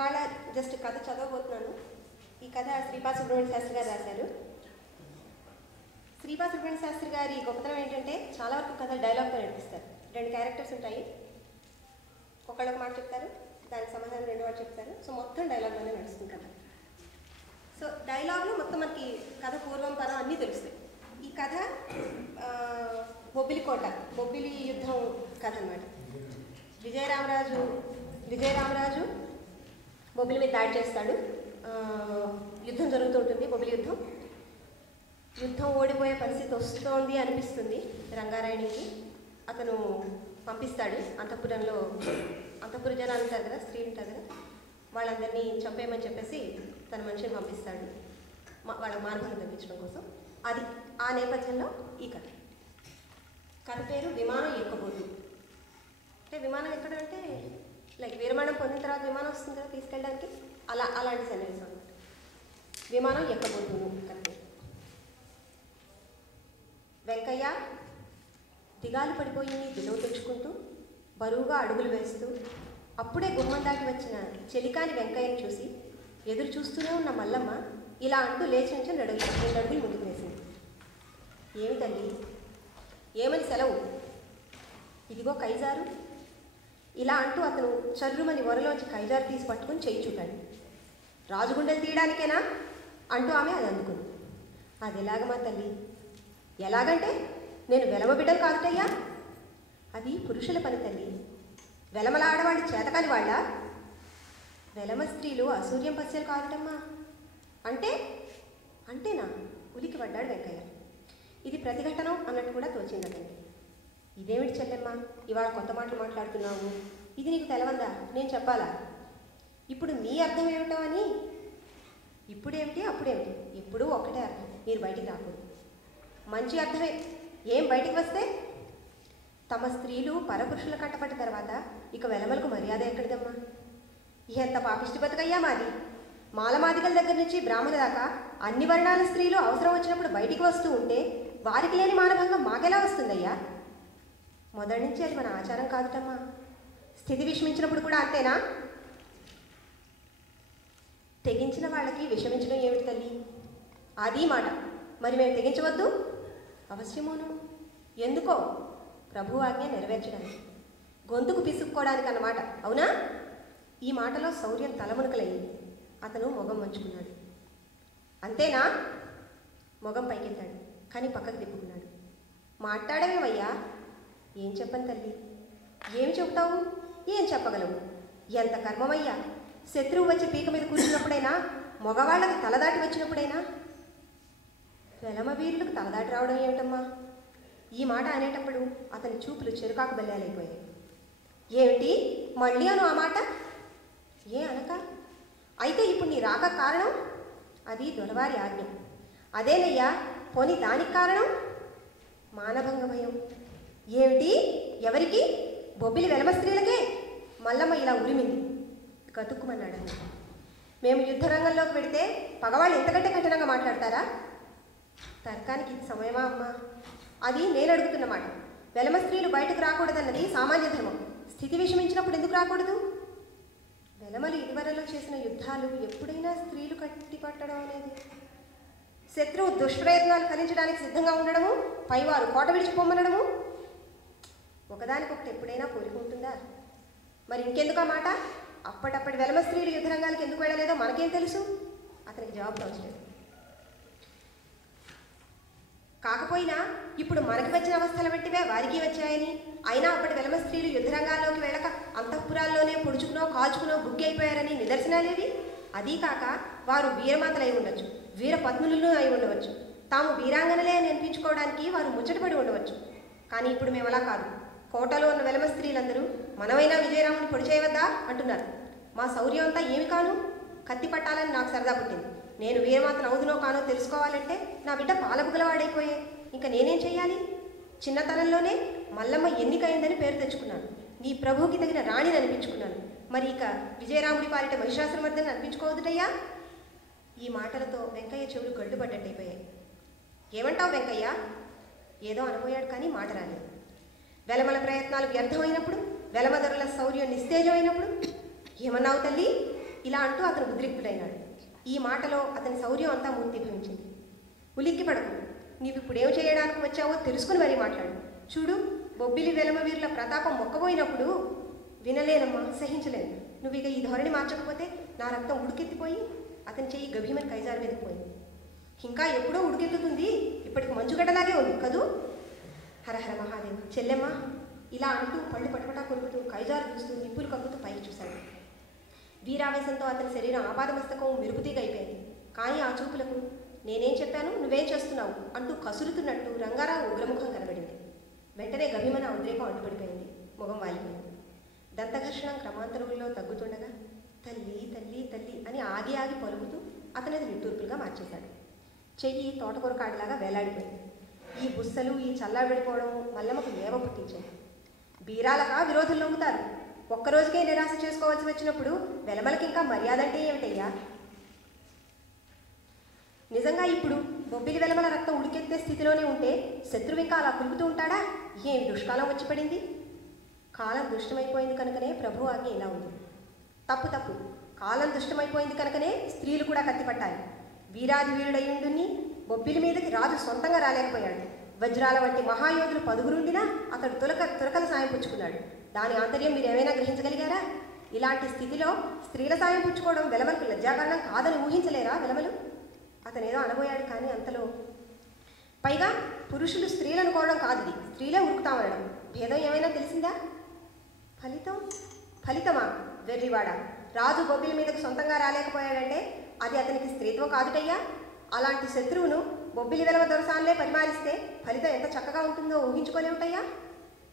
ఇవాళ జస్ట్ కథ చదవబోతున్నాను. ఈ కథ శ్రీపాద సుబ్రహ్మణ్య శాస్త్రి గారు రాశారు. శ్రీపాద సుబ్రహ్మణ్య శాస్త్రి గారి గొప్పతనం ఏంటంటే చాలా వరకు కథలు డైలాగ్తో నడిపిస్తారు. 2 క్యారెక్టర్స్ ఉంటాయి, ఒకళ్ళు ఒక మాట చెప్తారు, దానికి సమాధానం 2 వారు చెప్తారు. సో మొత్తం డైలాగ్లోనే నడుస్తుంది కథ. సో డైలాగ్లో మొత్తం మనకి కథ పూర్వం పరం అన్నీ తెలుస్తాయి. ఈ కథ బొబ్బిలి యుద్ధం కథ అన్నమాట. విజయరామరాజు బొబ్బిలి మీద దాడి చేస్తాడు. యుద్ధం జరుగుతూ ఉంటుంది. బొబ్బిలి యుద్ధం ఓడిపోయే పరిస్థితి వస్తోంది అనిపిస్తుంది రంగారాయణికి. అతను పంపిస్తాడు అంతఃపుర జనాలు ఉంటారు కదా, స్త్రీలు ఉంటారు కదా, వాళ్ళందరినీ చంపేయమని చెప్పేసి తన మనిషిని పంపిస్తాడు వాళ్ళ మార్గం తగ్గించడం కోసం. అది ఆ నేపథ్యంలో ఈ కథ పేరు విమానం ఎక్కబోదు. అంటే విమానం ఎక్కడంటే లైక్ విరమణం పొందిన తర్వాత విమానం వస్తుంది కదా తీసుకెళ్ళడానికి, అలాంటి సన్నివేశం అన్నమాట. విమానం ఎక్కబోతుంది కథ. వెంకయ్య దిగాలు పడిపోయి దిగువ తెచ్చుకుంటూ బరువుగా అడుగులు వేస్తూ అప్పుడే గుమ్మం దాటి వచ్చిన చెలికాని వెంకయ్యను చూసి ఎదురు చూస్తూనే ఉన్న మల్లమ్మ ఇలా అంటూ లేచి నుంచి 2 అడుగులు ముందుకు వేసింది. ఏమి తల్లి, ఏమని సెలవు? ఇదిగో కైజారు. ఇలా అంటూ అతను చర్రుమని వరలోంచి కైజారు తీసి పట్టుకుని చెయ్యి చూపాడు. రాజుగుండెలు తీయడానికేనా అంటూ ఆమె అది అందుకుంది. అది ఎలాగమా తల్లి? ఎలాగంటే నేను వెలమ బిడ్డలు కాదుటయ్యా. అది పురుషుల పని తల్లి. వెలమల ఆడవాళ్ళు చేతకాని వాళ్ళ. వెలమ స్త్రీలు అసూర్యం పశ్యలు కాదుటమ్మా. అంటేనా? ఉలికి పడ్డాడు వెంకయ్య. ఇది ప్రతిఘటనం అన్నట్టు కూడా తోచింది అతనికి. ఇదేమిటి చెల్లెమ్మ, ఇవాళ కొత్త మాటలు మాట్లాడుతున్నావు? ఇది నీకు తెలవందా? నేను చెప్పాలా? ఇప్పుడు నీ అర్థం ఏమిటో అని. ఇప్పుడేమిటి అప్పుడేమిటి, ఎప్పుడూ ఒక్కటే అర్థం. మీరు బయటికి రాకూడదు. మంచి అర్థమే. ఏం బయటికి వస్తే? తమ స్త్రీలు పరపురుషుల కట్టపట్టిన తర్వాత ఇక వెలమలకు మర్యాద ఎక్కడిదమ్మా? ఎంత పాపిష్టి బతుకయ్యా మాది. మాలమాదిగల దగ్గర నుంచి బ్రాహ్మణ దాకా అన్ని వర్ణాల స్త్రీలు అవసరం వచ్చినప్పుడు బయటికి వస్తూ ఉంటే వారికి లేని మానభంగం మాకెలా వస్తుందయ్యా? మొదటి నుంచి అది మన ఆచారం కాదుటమ్మా. స్థితి విషమించినప్పుడు కూడా అంతేనా? తెగించిన వాళ్ళకి విషమించడం ఏమిటి తల్లి? అది మాట. మరి మేము తెగించవద్దు? అవశ్యమోను. ఎందుకో? ప్రభు ఆజ్ఞ నెరవేర్చడానికి, గొంతుకు పిసుక్కోవడానికి అన్నమాట. అవునా? ఈ మాటలో శౌర్యం తలమునకలయ్యింది. అతను మొగం వంచుకున్నాడు. అంతేనా? మొగం పైకెత్తాడు, కానీ పక్కకు తిప్పుకున్నాడు. మాట్లాడవేమయ్యా? ఏం చెప్పను తల్లి. ఏమి చెబుతావు? ఏం చెప్పగలవు? ఎంత కర్మమయ్యా. శత్రువు వచ్చి పీక మీద కూర్చున్నప్పుడైనా, మగవాళ్ళకి తలదాటి వచ్చినప్పుడైనా. వెలమ వీరులకు తలదాటి రావడం ఏమిటమ్మా? ఈ మాట అనేటప్పుడు అతని చూపులు చెరుకాకు బెల్లాలైపోయాయి. ఏమిటి మళ్ళీ అను ఆ మాట? ఏ అనక? అయితే ఇప్పుడు నీ రాక కారణం? అది దొరవారి ఆజ్ఞ. అదేనయ్యా. పోనీ దానికి కారణం? మానభంగ భయం. ఏమిటి? ఎవరికి? బొబ్బిలి వెలమ స్త్రీలకే. మల్లమ్మ ఇలా ఉరిమింది. గతుక్కుమన్నాడు. మేము యుద్ధరంగంలోకి పెడితే పగవాళ్ళు ఎంతకంటే కఠినంగా మాట్లాడతారా? తర్కానికి ఇది సమయమా అమ్మా? అది నేను అడుగుతున్నమాట. వెలమ స్త్రీలు బయటకు రాకూడదన్నది సామాన్య ధర్మం. స్థితి విషమించినప్పుడు ఎందుకు రాకూడదు? వెలమలు ఇదివరలో చేసిన యుద్ధాలు ఎప్పుడైనా స్త్రీలు కట్టిపట్టడం అనేది, శత్రువు దుష్ప్రయత్నాలు ఫలించడానికి సిద్ధంగా ఉండడము, పైవారు కోట విడిచిపోమనడము, ఒకదానికొకటి ఎప్పుడైనా కోరిక ఉంటుందా? మరి ఇంకెందుకు ఆ మాట? అప్పటప్పటి వెలమ స్త్రీలు యుద్ధరంగాలకు ఎందుకు వెళ్ళలేదో మనకేం తెలుసు? అతనికి జవాబు తోచలేదు. కాకపోయినా ఇప్పుడు మనకి వచ్చిన అవస్థల బట్టివే వారికి వచ్చాయని, అయినా అప్పటి వెలమ స్త్రీలు యుద్ధరంగాల్లోకి వెళ్ళక అంతఃపురాల్లోనే పొడుచుకునో కాల్చుకునో బుగ్గి అయిపోయారని నిదర్శనాలేవి? అదీ కాక వారు వీరమాతలు అయి ఉండొచ్చు, వీర పత్నులను అయి ఉండవచ్చు, తాము వీరాంగనలే అని అనిపించుకోవడానికి వారు ముచ్చటపడి ఉండవచ్చు. కానీ ఇప్పుడు మేము అలా కాదు. కోటలో ఉన్న వెలమ స్త్రీలందరూ మనమైనా విజయరాముని పొడి చేయవద్దా అంటున్నారు. మా శౌర్యం అంతా ఏమి కాను? కత్తి పట్టాలని నాకు సరదా పుట్టింది. నేను వీరమాతను అవుదునో కానో తెలుసుకోవాలంటే నా బిడ్డ పాలబుగలవాడైపోయే. ఇంకా నేనేం చెయ్యాలి? చిన్నతనంలోనే మల్లమ్మ ఎన్నికైందని పేరు తెచ్చుకున్నాను. నీ ప్రభువుకి తగిన రాణిని అనిపించుకున్నాను. మరి ఇక విజయరాముడి పాలిట మహిషాసురమర్దని అనిపించుకోవద్దుటయ్యా? ఈ మాటలతో వెంకయ్య చెవులు గడ్డుపడ్డట్టయిపోయాయి. ఏమంటావు వెంకయ్య? ఏదో అనబోయాడు, కానీ మాట రాలేదు. వెలమల ప్రయత్నాలు వ్యర్థమైనప్పుడు, వెలమదరుల శౌర్యం నిస్తేజమైనప్పుడు ఏమన్నావు తల్లి? ఇలా అంటూ అతను ఉద్రిక్తుడైనాడు. ఈ మాటలో అతని శౌర్యం అంతా మూర్తిభవించింది. ఉలిక్కి పడకు, నీవు ఇప్పుడేం చేయడానికి వచ్చావో తెలుసుకుని మరీ మాట్లాడు. చూడు, బొబ్బిలి వెలమవీరుల ప్రతాపం మొక్కబోయినప్పుడు వినలేనమ్మా, సహించలేను. నువ్వు ఇక ఈ ధోరణి మార్చకపోతే నా రక్తం ఉడికెత్తిపోయి అతని చెయ్యి గభీమని కైజారు మీదకి పోయింది. ఇంకా ఎప్పుడో ఉడికెత్తుతుంది, ఇప్పటికి మంచుగడ్డలాగే ఉంది కదూ. హరహర మహాదేవ్. చెల్లెమ్మ ఇలా అంటూ పళ్ళు పటపటా కొరుకుతూ కైజారు చూస్తూ నిప్పులు కక్కుతూ పైకి చూశాడు. వీరావేశంతో అతని శరీరం ఆపాదమస్తకం మెరుపుతీగా అయిపోయింది. కానీ ఆ చూపులకు నేనేం చెప్పాను, నువ్వేం చేస్తున్నావు అంటూ కసురుతున్నట్టు రంగారావు ఉగ్రముఖం కనబడింది. వెంటనే గభీమన ఉద్రేకం అడ్డుపడిపోయింది, ముఖం వాలిపోయింది. దంతఘర్షణం క్రమాంతరంలో తగ్గుతుండగా తల్లి తల్లి తల్లి అని ఆగి ఆగి పలుకుతూ అతనిది నిట్టూర్పులుగా మార్చేశాడు. చెయ్యి తోటకూర కాడిలాగా వేలాడిపోయింది. ఈ బుస్సలు, ఈ చల్లాబడిపోవడం మల్లమ్మకు ఏవ పుట్టించాయి. బీరాలకా విరోధులు నొంగుతారు. ఒక్కరోజుకే నిరాశ చేసుకోవాల్సి వచ్చినప్పుడు వెలమలకి ఇంకా మర్యాద అంటే ఏమిటయ్యా? నిజంగా ఇప్పుడు బొబ్బిలి వెలమల రక్తం ఉడికెత్తే స్థితిలోనే ఉంటే శత్రువు ఇంకా అలా కులుపుతూ ఉంటాడా? ఏం దుష్కాలం వచ్చి పడింది. కాలం దుష్టమైపోయింది కనుకనే ప్రభు ఆజ్ఞ ఇలా ఉంది. తప్పు తప్పు. కాలం దుష్టమైపోయింది కనుకనే స్త్రీలు కూడా కత్తిపట్టాలి. వీరాది వీరుడయ్యుండుని బొబ్బిలి మీదకి రాజు సొంతంగా రాలేకపోయాడు. వజ్రాల వంటి మహాయోధులు పదుగురుండినా అతడు తురకల సాయం పుచ్చుకున్నాడు. దాని ఆంతర్యం మీరు ఏమైనా గ్రహించగలిగారా? ఇలాంటి స్థితిలో స్త్రీల సాయం పుచ్చుకోవడం వెలమలకు లజ్జాకరణం కాదని ఊహించలేరా వెలమలు? అతనేదో అనబోయాడు, కానీ అంతలో పైగా పురుషులు స్త్రీలను కోరడం కాదు, ఇది స్త్రీలే ఉరుకుతామనడం. భేదం ఏమైనా తెలిసిందా? ఫలితమా వెర్రివాడా? రాజు బొబ్బిలి మీదకు సొంతంగా రాలేకపోయాడంటే అది అతనికి స్త్రీత్వం కాదుటయ్యా. అలాంటి శత్రువును బొబ్బిలి వెలమ దొరసాన్లే పరిమారిస్తే ఫలితం ఎంత చక్కగా ఉంటుందో ఊహించుకోలేవుటయ్యా.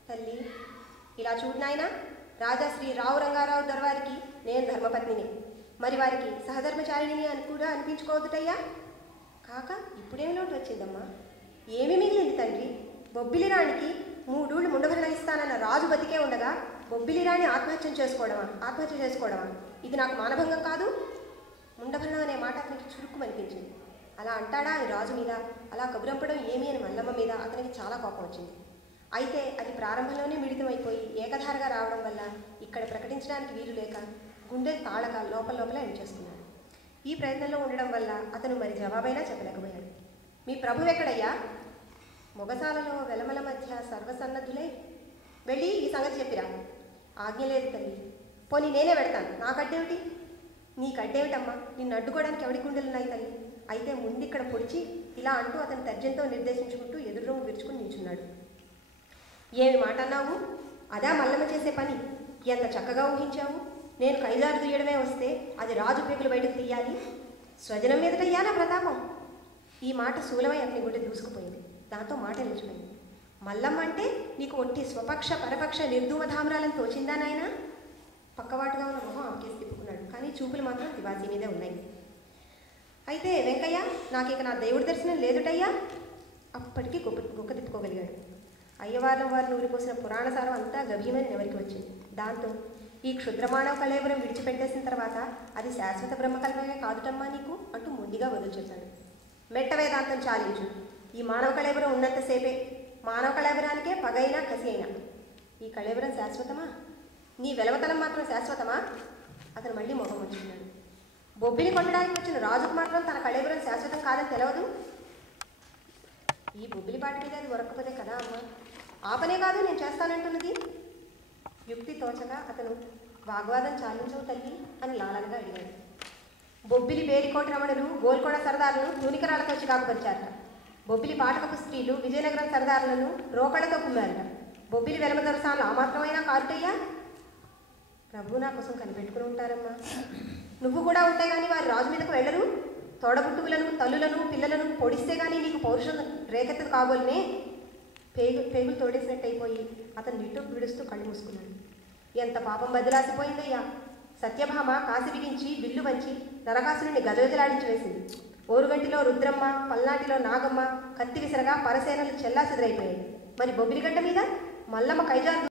తల్లి ఇలా చూడు నాయనా, రాజా శ్రీ రావు రంగారావు దొరవారికి నేను ధర్మపత్నిని, మరి వారికి సహధర్మచారిణిని అని కూడా అనిపించుకోవద్దుటయ్యా. కాక ఇప్పుడేమి లోటు వచ్చిందమ్మా? ఏమి మిగిలింది తండ్రి? బొబ్బిలి రాణికి 3 ఊళ్ళు ముండభరణ ఇస్తానన్న రాజు బతికే ఉండగా బొబ్బిలి రాణి ఆత్మహత్య చేసుకోవడమా? ఇది నాకు మానభంగం కాదు. ముండభరణం అనే మాట అతనికి చురుక్కుమనిపించింది. అలా అంటాడా అని రాజు మీద, అలా కబురంపడం ఏమి అని మల్లమ్మ మీద అతనికి చాలా కోపం వచ్చింది. అయితే అది ప్రారంభంలోనే మిళితమైపోయి ఏకధారగా రావడం వల్ల ఇక్కడ ప్రకటించడానికి వీలు లేక గుండె తాళక లోపల ఎంచేసుకున్నాడు. ఈ ప్రయత్నంలో ఉండడం వల్ల అతను మరి జవాబైనా చెప్పలేకపోయాడు. మీ ప్రభు ఎక్కడయ్యా? మొగసాలలో వెలమల మధ్య సర్వసన్నద్ధులై వెళ్ళి ఈ సంగతి చెప్పిరా. ఆజ్ఞ లేదు తల్లి. పోనీ నేనే పెడతాను, నాకడ్డేమిటి? నీకడ్డేమిటమ్మా? నిన్ను అడ్డుకోవడానికి ఎవడి గుండెలున్నాయి తల్లి? అయితే ముందిక్కడ పొడిచి ఇలా అంటూ అతని తర్జంతో నిర్దేశించుకుంటూ ఎదురు రొమ్ము విరుచుకుని నిల్చున్నాడు. ఏమి మాట అన్నావు? అదా మల్లమ్మ చేసే పని. ఎంత చక్కగా ఊహించావు. నేను కైజారు తీయడమే వస్తే అది రాజు పేగులు బయటకు తీయాలి. స్వజనం మీదటయ్యానా ప్రతాపం? ఈ మాట శూలమై అతని గుండె దూసుకుపోయింది. దాంతో మాట నిలిచిపోయింది. మల్లమ్మ అంటే నీకు ఒట్టి స్వపక్ష పరపక్ష నిర్ధూమధామరాలను తోచిందా నాయనా? పక్కవాటుగా ఉన్న మొహం ఆకేసి తిప్పుకున్నాడు. కానీ చూపులు మాత్రం తివాసీ మీదే ఉన్నాయి. అయితే వెంకయ్య, నాకిక నా దేవుడి దర్శనం లేదుటయ్యా. అప్పటికీ గుక్క తిప్పుకోగలిగాడు. అయ్యవారం వారు నూరిపోసిన పురాణసారం అంతా గభీమని నెవరికి వచ్చింది. దాంతో ఈ క్షుద్రమానవ కళేబరం విడిచిపెట్టేసిన తర్వాత అది శాశ్వత బ్రహ్మకల్పమే కాదుటమ్మా నీకు అంటూ మొండిగా వదులు చేశాడు. మెట్ట వేదాంతం చాలించు. ఈ మానవ కళేబరం ఉన్నంతసేపే. మానవ కళేబరానికే పగైనా కసి అయినా. ఈ కళేబరం శాశ్వతమా? నీ వెలవతనం మాత్రం శాశ్వతమా? అతను మళ్ళీ మొహం వచ్చుకున్నాడు. బొబ్బిని కొట్టడానికి వచ్చిన రాజుకు మాత్రం తన కళేబరం శాశ్వతం కాదని తెలవదు. ఈ బొబ్బిలి పాటి మీద అది దొరకకపోతే కదా అమ్మా. ఆ పనే కాదు నేను చేస్తానంటున్నది. యుక్తి తోచగా అతను వాగ్వాదం చాలించవు తల్లి అని లాలనగా అడిగాడు. బొబ్బిలి బేరికోట రమణులు గోల్కొండ సరదారులను తూనికరాలతో చికాకుపరిచారట. బొబ్బిలి పాటకపు స్త్రీలు విజయనగరం సరదారులను రోకళ్లతో కుమ్మారట. బొబ్బిలి వెలమ దొరసాన్లు ఆ మాత్రమైనా కారుటయ్యా? ప్రభు నా కోసం కనిపెట్టుకుని ఉంటారమ్మా. నువ్వు కూడా ఉంటే గానీ వారు రాజు మీదకు వెళ్ళరు. తోడబుట్టువులను, తల్లులను, పిల్లలను పొడిస్తే గానీ నీకు పౌరుషం రేకెత్తదు కాబోలునే. పేగులు తోడేసినట్టు అయిపోయి అతను నిట్టు విడుస్తూ కళ్ళు మూసుకున్నాడు. ఎంత పాపం బదిలాసిపోయిందయ్యా. సత్యభామ కాసి బిగించి బిల్లు వంచి నరకాసురుని గజగజలాడించి వేసింది. ఓరుగంటిలో రుద్రమ్మ, పల్నాటిలో నాగమ్మ కత్తి విసరగా పరసేనలు చెల్లాచెదరైపోయాయి. మరి బొబ్బిలిగడ్డ మీద మల్లమ్మ కైజారు